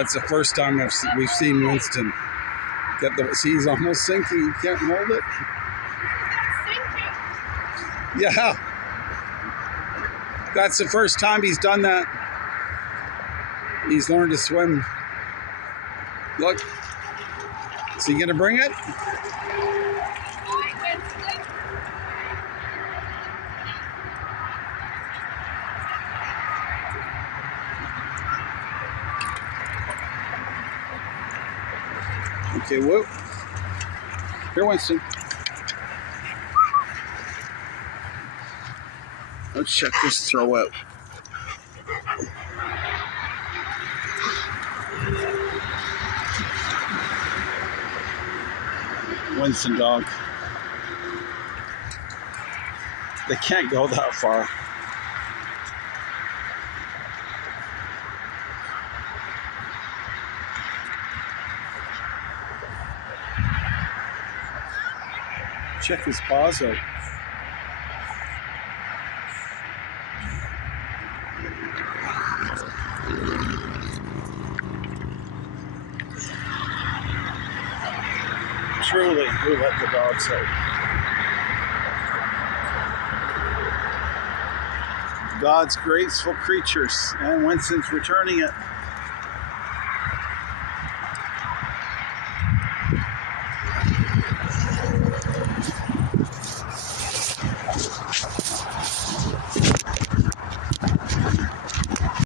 That's the first time we've seen Winston get the. See, he's almost sinking. He can't hold it. Yeah. That's the first time he's done that. He's learned to swim. Look. Is he going to bring it? Okay, whoop. Here, Winston. Let's check this throw out. Winston dog. They can't go that far. Check his paws out. Truly, who let the dogs out? God's graceful creatures, and Winston's returning it.